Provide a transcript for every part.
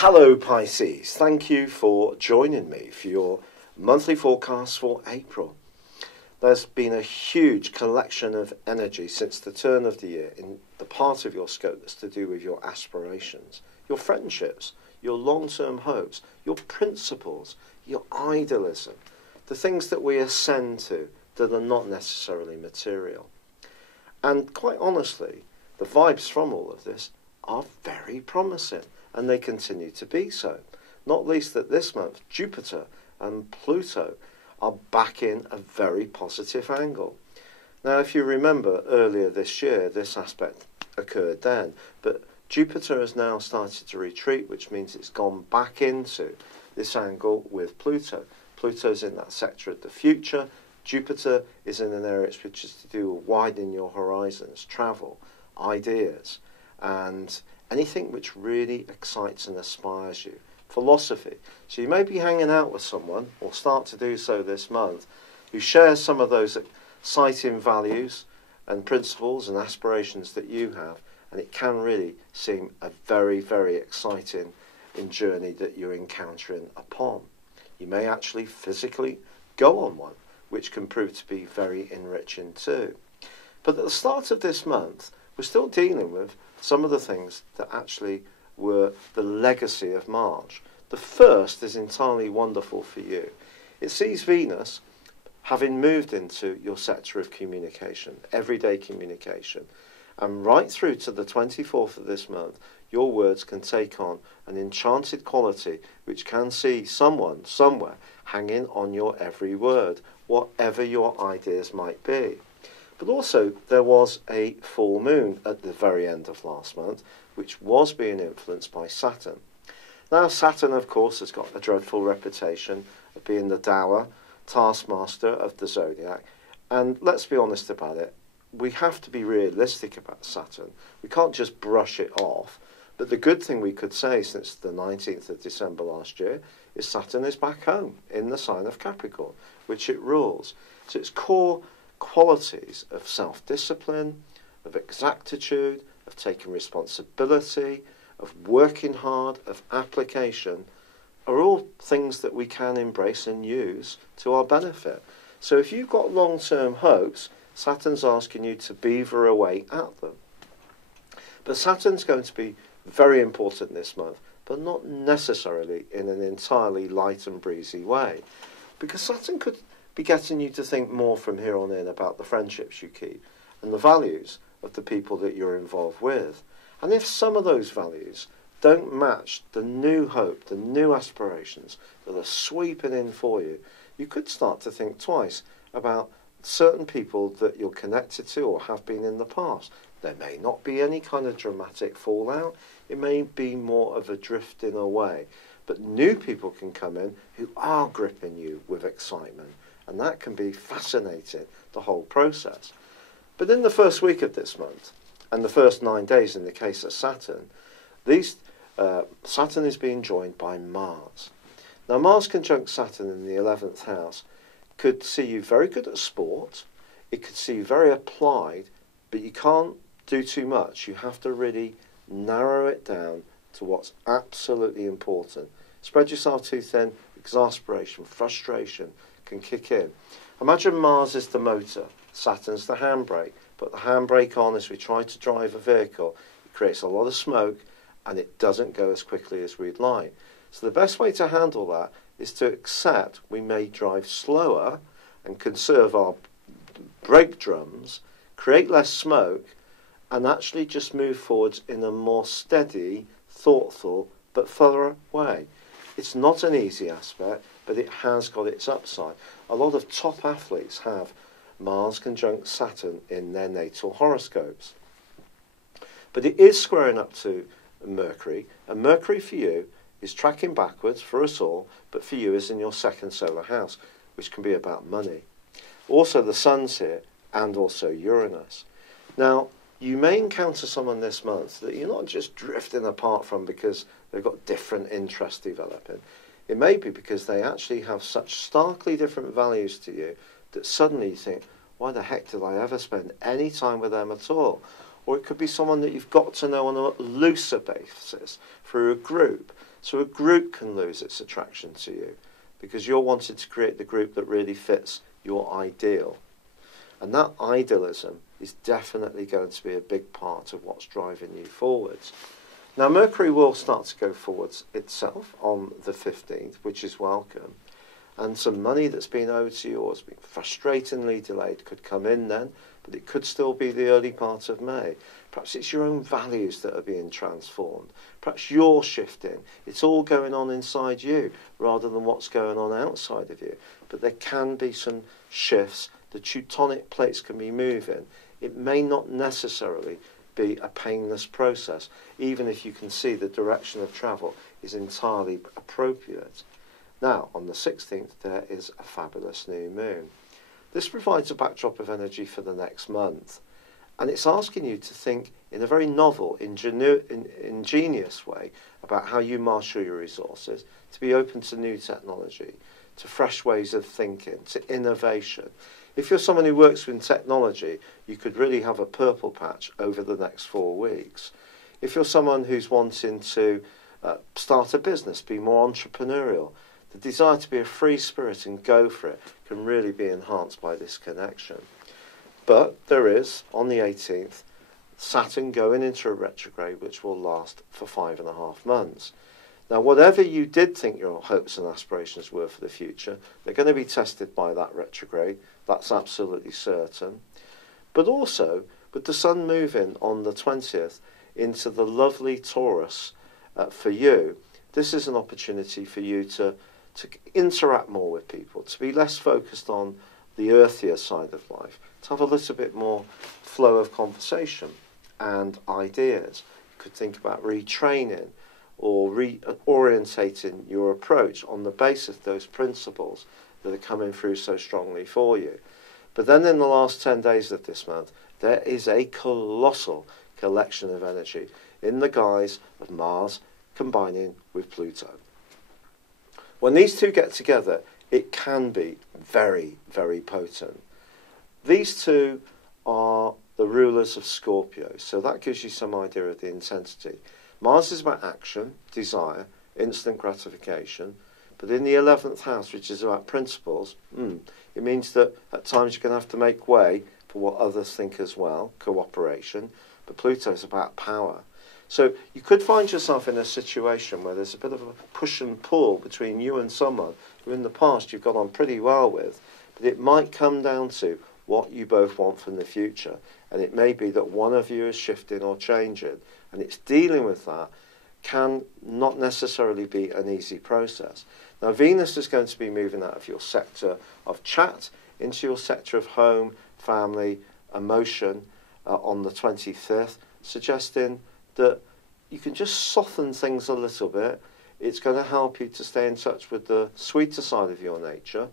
Hello Pisces, thank you for joining me for your monthly forecast for April. There's been a huge collection of energy since the turn of the year in the part of your scope that's to do with your aspirations, your friendships, your long-term hopes, your principles, your idealism, the things that we ascend to that are not necessarily material. And quite honestly, the vibes from all of this are very promising, and they continue to be so. Not least that this month, Jupiter and Pluto are back in a very positive angle. Now, if you remember earlier this year, this aspect occurred then, but Jupiter has now started to retreat, which means it's gone back into this angle with Pluto. Pluto's in that sector of the future. Jupiter is in an area which is to do with widening your horizons, travel, ideas, and anything which really excites and inspires you. Philosophy. So you may be hanging out with someone, or start to do so this month, who shares some of those exciting values and principles and aspirations that you have, and it can really seem a very, very exciting journey that you're encountering upon. You may actually physically go on one, which can prove to be very enriching too. But at the start of this month, we're still dealing with some of the things that actually were the legacy of March. The first is entirely wonderful for you. It sees Venus having moved into your sector of communication, everyday communication. And right through to the 24th of this month, your words can take on an enchanted quality which can see someone, somewhere, hanging on your every word, whatever your ideas might be. But also, there was a full moon at the very end of last month, which was being influenced by Saturn. Now, Saturn, of course, has got a dreadful reputation of being the dour taskmaster of the Zodiac. And let's be honest about it, we have to be realistic about Saturn. We can't just brush it off. But the good thing we could say since the 19th of December last year is Saturn is back home in the sign of Capricorn, which it rules. So its core qualities of self-discipline, of exactitude, of taking responsibility, of working hard, of application, are all things that we can embrace and use to our benefit. So if you've got long-term hopes, Saturn's asking you to beaver away at them. But Saturn's going to be very important this month, but not necessarily in an entirely light and breezy way. Because Saturn could be getting you to think more from here on in about the friendships you keep and the values of the people that you're involved with. And if some of those values don't match the new hope, the new aspirations that are sweeping in for you, you could start to think twice about certain people that you're connected to or have been in the past. There may not be any kind of dramatic fallout. It may be more of a drifting away. But new people can come in who are gripping you with excitement. And that can be fascinating, the whole process. But in the first week of this month, and the first 9 days in the case of Saturn, Saturn is being joined by Mars. Now, Mars conjunct Saturn in the 11th house could see you very good at sport. It could see you very applied, but you can't do too much. You have to really narrow it down to what's absolutely important. Spread yourself too thin, exasperation, frustration can kick in. Imagine Mars is the motor, Saturn's the handbrake. Put the handbrake on as we try to drive a vehicle. It creates a lot of smoke and it doesn't go as quickly as we'd like. So the best way to handle that is to accept we may drive slower and conserve our brake drums, create less smoke, and actually just move forwards in a more steady, thoughtful, but thorough way. It's not an easy aspect, but it has got its upside. A lot of top athletes have Mars conjunct Saturn in their natal horoscopes. But it is squaring up to Mercury, and Mercury for you is tracking backwards for us all, but for you is in your second solar house, which can be about money. Also the Sun's here, and also Uranus. Now, you may encounter someone this month that you're not just drifting apart from because they've got different interests developing. It may be because they actually have such starkly different values to you that suddenly you think, why the heck did I ever spend any time with them at all? or it could be someone that you've got to know on a looser basis through a group. So a group can lose its attraction to you because you're wanting to create the group that really fits your ideal. And that idealism is definitely going to be a big part of what's driving you forwards. Now, Mercury will start to go forwards itself on the 15th, which is welcome. And some money that's been owed to you or has been frustratingly delayed could come in then, but it could still be the early part of May. Perhaps it's your own values that are being transformed. Perhaps you're shifting. It's all going on inside you rather than what's going on outside of you. But there can be some shifts. The Teutonic plates can be moving. It may not necessarily be a painless process, even if you can see the direction of travel is entirely appropriate. Now, on the 16th, there is a fabulous new moon. This provides a backdrop of energy for the next month, and it's asking you to think in a very novel, ingenious way about how you marshal your resources, to be open to new technology, to fresh ways of thinking, to innovation. If you're someone who works with technology, you could really have a purple patch over the next 4 weeks. If you're someone who's wanting to start a business, be more entrepreneurial, the desire to be a free spirit and go for it can really be enhanced by this connection. But there is, on the 18th, Saturn going into a retrograde which will last for 5.5 months. Now, whatever you did think your hopes and aspirations were for the future, they're going to be tested by that retrograde. That's absolutely certain. But also, with the Sun moving on the 20th into the lovely Taurus for you, this is an opportunity for you to interact more with people, to be less focused on the earthier side of life, to have a little bit more flow of conversation and ideas. You could think about retraining or reorientating your approach on the basis of those principles that are coming through so strongly for you. But then in the last 10 days of this month, there is a colossal collection of energy in the guise of Mars combining with Pluto. When these two get together, it can be very, very potent. These two are the rulers of Scorpio, so that gives you some idea of the intensity. Mars is about action, desire, instant gratification, but in the 11th house, which is about principles, it means that at times you're going to have to make way for what others think as well, cooperation, but Pluto is about power. So you could find yourself in a situation where there's a bit of a push and pull between you and someone who in the past you've got on pretty well with, but it might come down to what you both want from the future. And it may be that one of you is shifting or changing, and it's dealing with that can not necessarily be an easy process. Now, Venus is going to be moving out of your sector of chat into your sector of home, family, emotion on the 25th, suggesting that you can just soften things a little bit. It's going to help you to stay in touch with the sweeter side of your nature.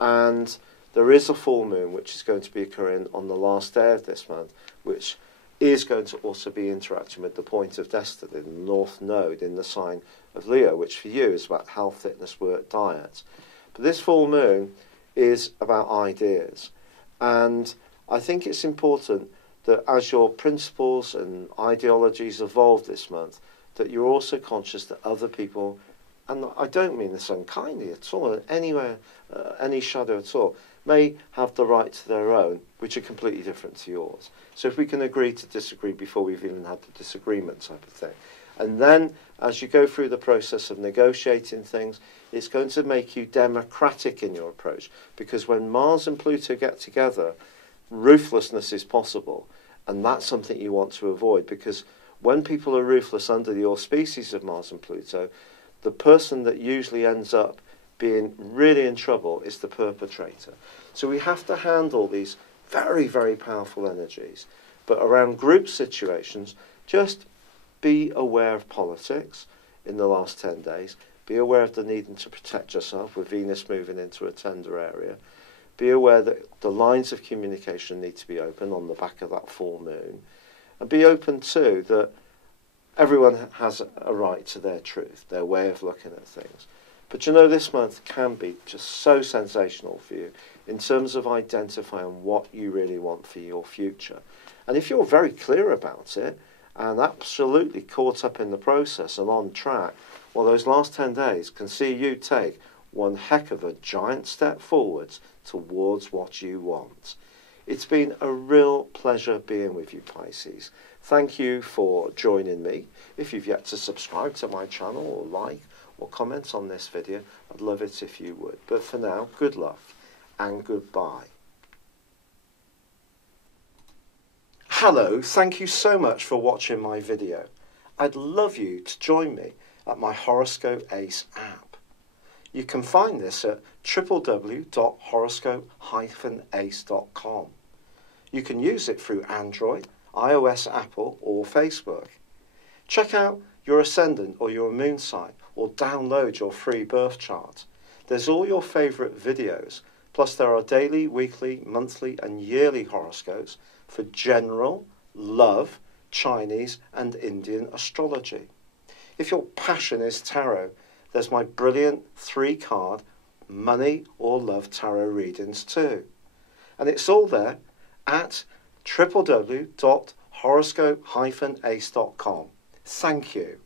And there is a full moon which is going to be occurring on the last day of this month, which is going to also be interacting with the point of destiny, the North Node in the sign of Leo, which for you is about health, fitness, work, diet. But this full moon is about ideas. And I think it's important that as your principles and ideologies evolve this month, that you're also conscious that other people, and I don't mean this unkindly at all, anywhere, any shadow at all, may have the right to their own, which are completely different to yours. So if we can agree to disagree before we've even had the disagreement type of thing. And then, as you go through the process of negotiating things, it's going to make you democratic in your approach. Because when Mars and Pluto get together, ruthlessness is possible. And that's something you want to avoid. Because when people are ruthless under the auspices of Mars and Pluto, the person that usually ends up being really in trouble is the perpetrator. So we have to handle these very, very powerful energies. But around group situations, just be aware of politics in the last 10 days. Be aware of the needing to protect yourself with Venus moving into a tender area. Be aware that the lines of communication need to be open on the back of that full moon. And be open too that everyone has a right to their truth, their way of looking at things. But you know, this month can be just so sensational for you in terms of identifying what you really want for your future. And if you're very clear about it and absolutely caught up in the process and on track, well, those last 10 days can see you take one heck of a giant step forwards towards what you want. It's been a real pleasure being with you, Pisces. Thank you for joining me. If you've yet to subscribe to my channel or like or comment on this video, I'd love it if you would. But for now, good luck and goodbye. Hello, thank you so much for watching my video. I'd love you to join me at my Horoscope Ace app. You can find this at www.horoscope-ace.com. You can use it through Android, iOS, Apple or Facebook. Check out your ascendant or your moon sign or download your free birth chart. There's all your favourite videos, plus there are daily, weekly, monthly and yearly horoscopes for general, love, Chinese and Indian astrology. If your passion is tarot, there's my brilliant 3-card money or love tarot readings too. And it's all there at www.horoscope-ace.com. Thank you.